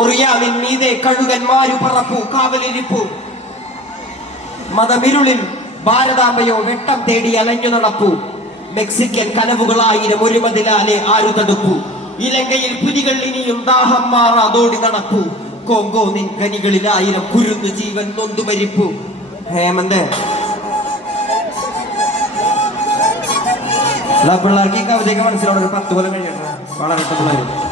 മുറിയാവിൻ മീതെ കഴുകന്മാരു പറപ്പു കാവലിരിപ്പു. മതമിരുളിൽ ഭാരതാംബയോ വെട്ടം തേടി അലഞ്ഞു നടപ്പു. മെക്സിക്കൻ കനവുകളായിരം ഒരു മതിലാലെ ആരു തടുപ്പു ഇലങ്കയിൽ പുലികൾ ഇനിയും ദാഹം മാറാതോടി നടപ്പു. കോങ്കോ നിൻ കനികളിലായിരം കുരുന്ന് ജീവൻ നൊന്തു മരിപ്പു. ഹേമന്ത്. പിള്ളേർക്ക് ഈ കവിതയൊക്കെ മനസ്സിലാവും ഒരു പത്ത് കൊല്ലം കഴിയട്ടെ. വളരെ പിള്ളേർ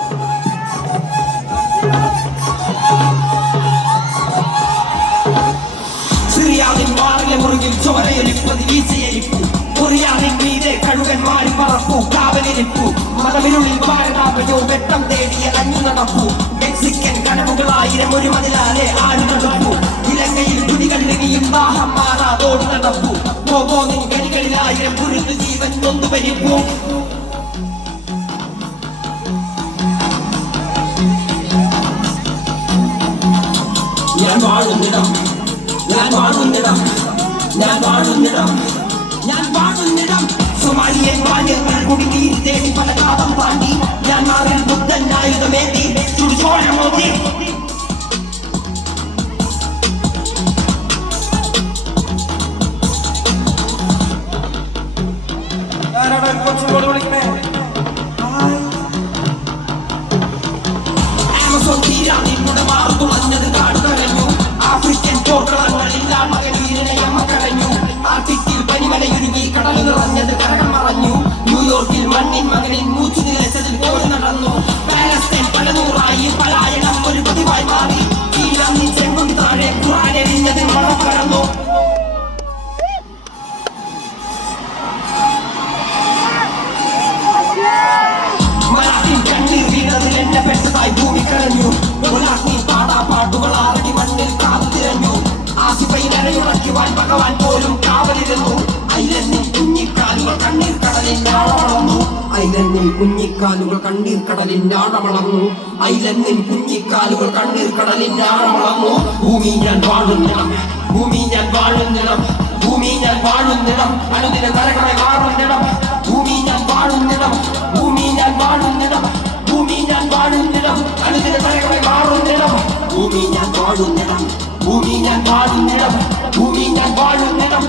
വാറിലെ മുറിയിൽ ചോരയൊലിപ്പത് വീഴ്ചയരിപ്പു കൊറിയാവിൻ മീതെ കഴുകൻ മാറി പറപ്പു കാവലിരിപ്പു. മതവിനുള്ളിൽ ഭാരതാപയോ വെട്ടം തേടിയ കഞ്ഞു നടപ്പു. മെക്സിക്കൻ കനവുകളായിരം ഒരു മതിലാലെ ആടി നടപ്പു. ഇലങ്കയിൽ തുണികൾ ഇനിയും ദാഹം മാറാതോട് നടപ്പു. പോകോന്നിൻ കരികളിലായിരം കനികളിലായിരം ജീവൻ നൊന്തു പരിപ്പു ഞാൻ വാഴുന്നിടം ഞാൻ വാഴുന്നിടം. ഞാൻ വാഴുന്നിടം. ഞാൻ വാഴുന്നിടം. സൊമാലിയൻ മാന്യങ്ങൾ കുടിനീർ ആഴമളന്നു ഐലന്നിൽ കുഞ്ഞിക്കാലുകൾ കണ്ണീർ കടലിൽ ആഴമളന്നു ഐലന്നിൽ കുഞ്ഞിക്കാലുകൾ കണ്ണീർ കടലിൽ ആഴമളന്നു ഭൂമി ഞാൻ വാഴുന്നിടം ഭൂമി ഞാൻ വാഴുന്നിടം ഭൂമി ഞാൻ വാഴുന്നിടം അനുദിന തലകളെ വാഴുന്നിടം ഭൂമി ഞാൻ വാഴുന്നിടം ഭൂമി ഞാൻ വാഴുന്നിടം ഭൂമി ഞാൻ വാഴുന്നിടം അനുദിന തലകളെ വാഴുന്നിടം ഭൂമി ഞാൻ വാഴുന്നിടം ഭൂമി ഞാൻ വാഴുന്നിടം ഭൂമി ഞാൻ വാഴുന്നിടം